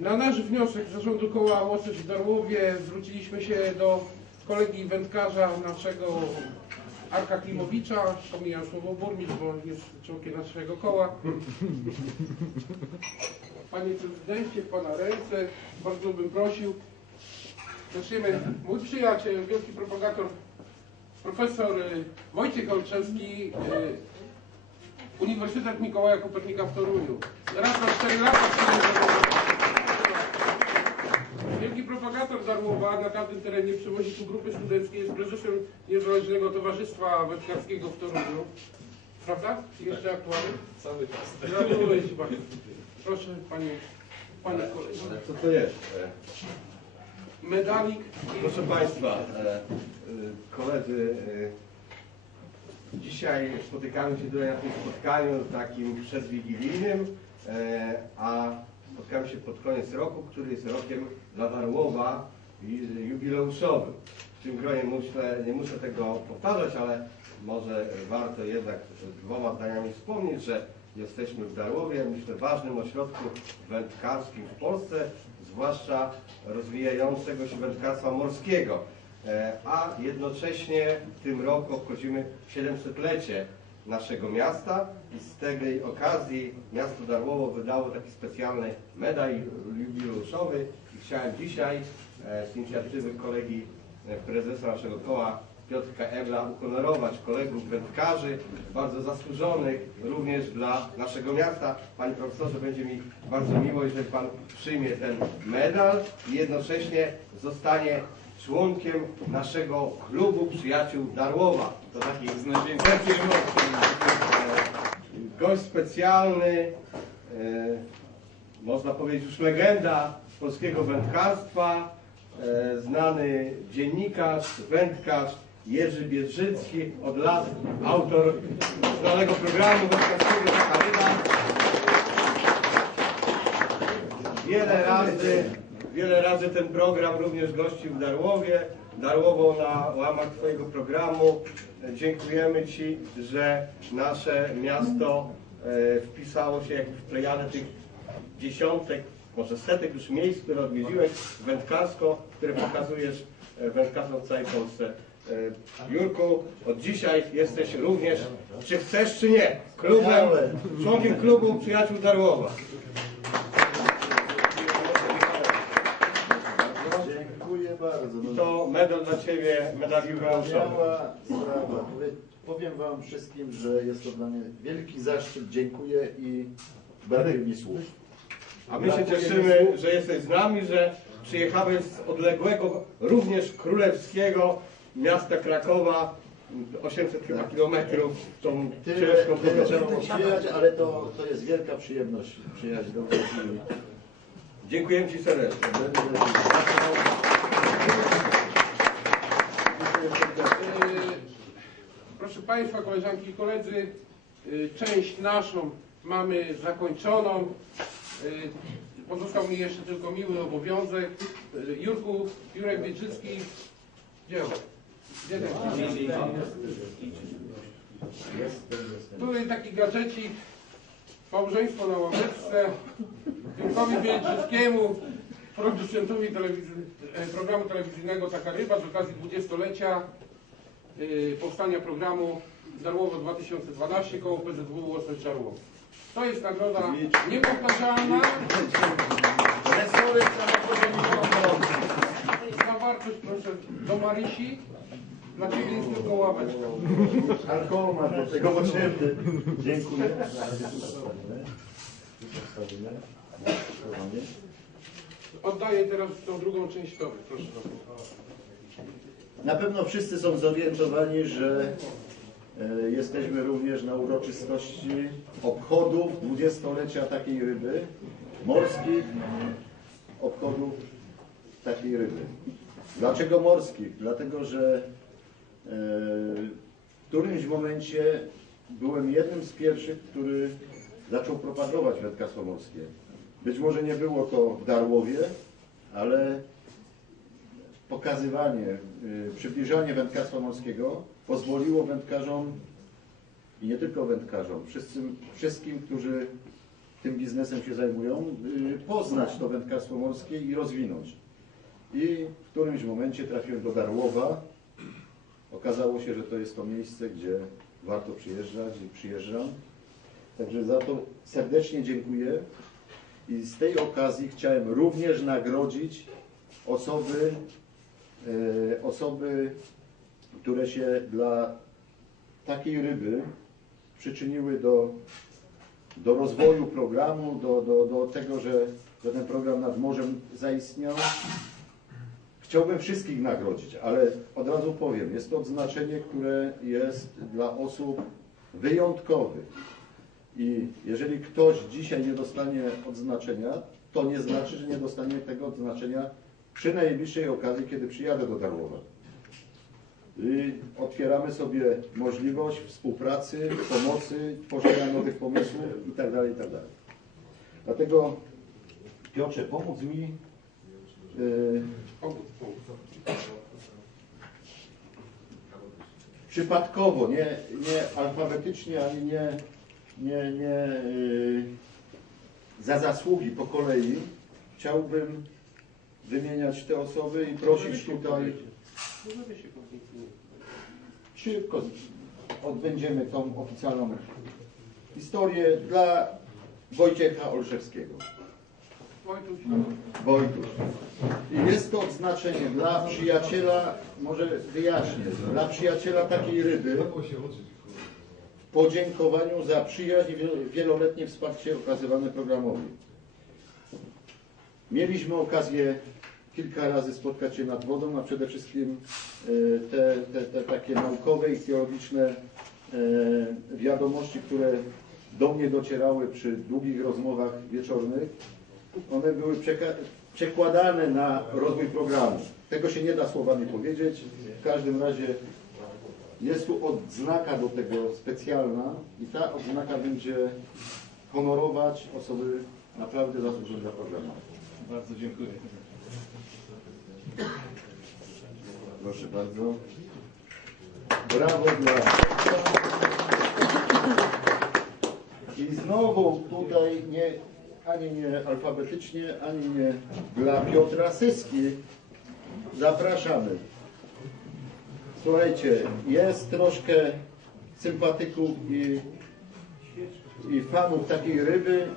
Na nasz wniosek zarządu koła Łosoś w Darłowie zwróciliśmy się do kolegi wędkarza naszego Arka Klimowicza, pomijam słowo burmistrz, bo jest członkiem naszego koła. Panie prezydencie, pana ręce, bardzo bym prosił. Zaczniemy. Mój przyjaciel, wielki propagator, profesor y, Wojciech Olszewski, y, Uniwersytet Mikołaja Kopernika w Toruniu. Raz na 4 lata Wielki propagator Tamtym terenie przewozi tu grupy studenckie, jest prezesem Niezależnego Towarzystwa Wędkarskiego w Toruniu. Prawda? Jeszcze aktualny? Cały czas. Gratuluję Ci bardzo. Proszę Panie, Panie kolego. Co to jest? E, Medalik i Proszę Państwa, e, e, koledzy, e, dzisiaj spotykamy się tutaj na tym spotkaniu takim przedwigilijnym, e, a spotkamy się pod koniec roku, który jest rokiem dla Darłowa jubileuszowym. W tym gronie myślę, nie muszę tego powtarzać, ale może warto jednak dwoma zdaniami wspomnieć, że jesteśmy w Darłowie, myślę, ważnym ośrodku wędkarskim w Polsce, zwłaszcza rozwijającego się wędkarstwa morskiego. E, A jednocześnie w tym roku obchodzimy 700-lecie naszego miasta i z tej okazji miasto Darłowo wydało taki specjalny medal jubileuszowy i chciałem dzisiaj z inicjatywy kolegi e, prezesa naszego koła Piotrka Ebla uhonorować kolegów wędkarzy, bardzo zasłużonych również dla naszego miasta. Panie profesorze, będzie mi bardzo miło, jeżeli Pan przyjmie ten medal i jednocześnie zostanie członkiem naszego klubu przyjaciół Darłowa. To taki gość specjalny, e, można powiedzieć już legenda polskiego wędkarstwa, e, znany dziennikarz, wędkarz Jerzy Biedrzycki, od lat autor znanego programu wędkarskiego Taka Ryba. Wiele razy, wiele razy ten program również gościł w Darłowie. Darłowo na łamach Twojego programu. E, Dziękujemy Ci, że nasze miasto e, wpisało się jakby w plejadę tych dziesiątek, może setek już miejsc, które odwiedziłeś wędkarsko, które pokazujesz e, wędkarzom w całej Polsce. E, Jurku, od dzisiaj jesteś również, czy chcesz czy nie, klubem, członkiem klubu Przyjaciół Darłowa. Dziękuję bardzo. I to medal dla Ciebie, medal jubileuszowy. Powiem Wam wszystkim, że jest to dla mnie wielki zaszczyt. Dziękuję i brakuje mi słów. A my się cieszymy, że jesteś z nami, że przyjechałeś z odległego, również królewskiego miasta Krakowa, 800 chyba kilometrów, tą Tyle, ciężką tyle ale to, to jest wielka przyjemność przyjechać do i Dziękuję Ci serdecznie. Proszę Państwa, koleżanki i koledzy, yy, część naszą mamy zakończoną. Yy, Pozostał mi jeszcze tylko miły obowiązek. Yy, Jurku, Jurek Wiedrzycki, gdzie on? Były taki gadżecik, małżeństwo na ławeczce, Jurkowi Wiedrzyckiemu, producentowi telewizy- e, programu telewizyjnego Taka Ryba z okazji 20-lecia y, powstania programu Darłowo 2012 koło PZW Łosność Darłowo. To jest nagroda niepowtarzalna. Wesołych samochodów Zawartość proszę do Marysi. Dla Ciebie jest tylko ławeczka. Alkomat do tego potrzebny. Dziękuję. Oddaję teraz tą drugą część Tobie. Proszę bardzo. Na pewno wszyscy są zorientowani, że jesteśmy również na uroczystości obchodów dwudziestolecia takiej ryby, morskich obchodów takiej ryby. Dlaczego morskich? Dlatego, że e, w którymś momencie byłem jednym z pierwszych, który zaczął propagować wędkarstwo morskie. Być może nie było to w Darłowie, ale pokazywanie, y, przybliżanie wędkarstwa morskiego pozwoliło wędkarzom i nie tylko wędkarzom, wszyscy, wszystkim, którzy tym biznesem się zajmują, y, poznać to wędkarstwo morskie i rozwinąć. I w którymś momencie trafiłem do Darłowa. Okazało się, że to jest to miejsce, gdzie warto przyjeżdżać i przyjeżdżam. Także za to serdecznie dziękuję. I z tej okazji chciałem również nagrodzić osoby, osoby, które się dla takiej ryby przyczyniły do, do rozwoju programu, do, do, do tego, że, że ten program nad morzem zaistniał. Chciałbym wszystkich nagrodzić, ale od razu powiem, jest to odznaczenie, które jest dla osób wyjątkowych. I jeżeli ktoś dzisiaj nie dostanie odznaczenia, to nie znaczy, że nie dostanie tego odznaczenia przy najbliższej okazji, kiedy przyjadę do Darłowa. I otwieramy sobie możliwość współpracy, pomocy, tworzenia nowych pomysłów itd. itd. Dlatego Piotrze, pomóc mi yy, przypadkowo, nie, nie alfabetycznie, ani nie, nie, nie yy, za zasługi po kolei, chciałbym wymieniać te osoby i prosić tutaj szybko odbędziemy tą oficjalną historię dla Wojciecha Olszewskiego. Wojtuś, Wojtuś. I jest to odznaczenie dla przyjaciela, może wyjaśnię, dla przyjaciela takiej ryby w podziękowaniu za przyjaźń i wiel- wieloletnie wsparcie okazywane programowi. Mieliśmy okazję kilka razy spotkać się nad wodą, a przede wszystkim e, te, te, te takie naukowe i teologiczne e, wiadomości, które do mnie docierały przy długich rozmowach wieczornych, one były przekładane na rozwój programu. Tego się nie da słowami powiedzieć. W każdym razie jest tu odznaka do tego specjalna i ta odznaka będzie honorować osoby naprawdę zasłużone za program. Bardzo dziękuję. Proszę bardzo. Brawo dla I znowu tutaj nie, ani nie alfabetycznie, ani nie dla Piotra Syski. Zapraszamy. Słuchajcie, jest troszkę sympatyków i, i fanów takiej ryby.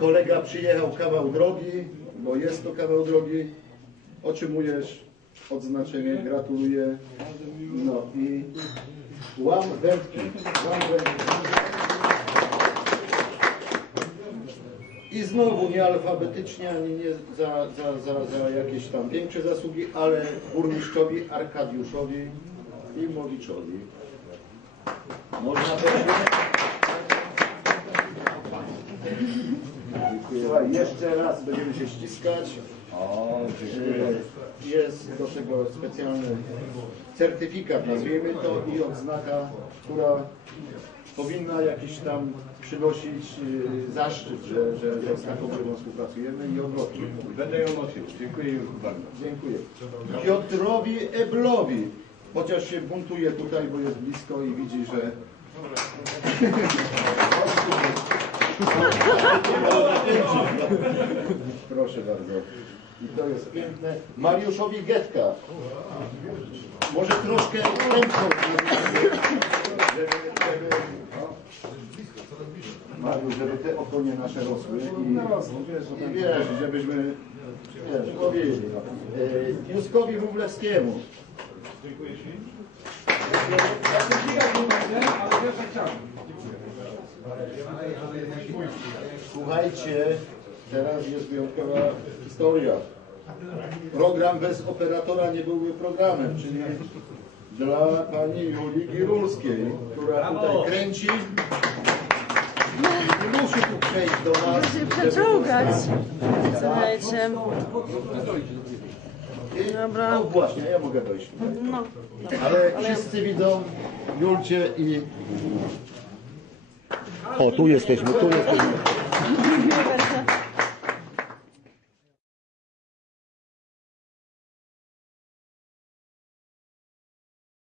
Kolega przyjechał kawał drogi, bo jest to kawał drogi. Otrzymujesz odznaczenie, gratuluję. No i łam wędki. Łam wędki. I znowu nie alfabetycznie, ani nie za, za, za, za jakieś tam większe zasługi, ale burmistrzowi Arkadiuszowi Filmowiczowi. Można prosić? Słuchaj, jeszcze raz będziemy się ściskać. O, dziękuję. E, Jest do tego specjalny certyfikat, nazwijmy to, i odznaka, która powinna jakiś tam przynosić e, zaszczyt, że, że, że z taką firmą współpracujemy i odwrotnie. Będę ją nosił. Dziękuję bardzo. Dziękuję. Piotrowi Eblowi, chociaż się buntuje tutaj, bo jest blisko i widzi, że Proszę bardzo. I to jest piękne. Mariuszowi Getka. Może troszkę żeby, Mariusz, żeby te okonie nasze rosły i, i wiesz, żebyśmy wiesz, powiedzieli. E, Józkowi Wróblewskiemu. Słuchajcie, teraz jest wyjątkowa historia. Program bez operatora nie byłby programem, czyli dla pani Julii Girulskiej, która tutaj kręci i musi tu przejść do nas. żeby przeczołgać. Słuchajcie, Dobra. O właśnie, ja mogę dojść. no. Ale wszyscy widzą Julcie i... O, tu jesteśmy, tu jesteśmy. Dziękuję bardzo.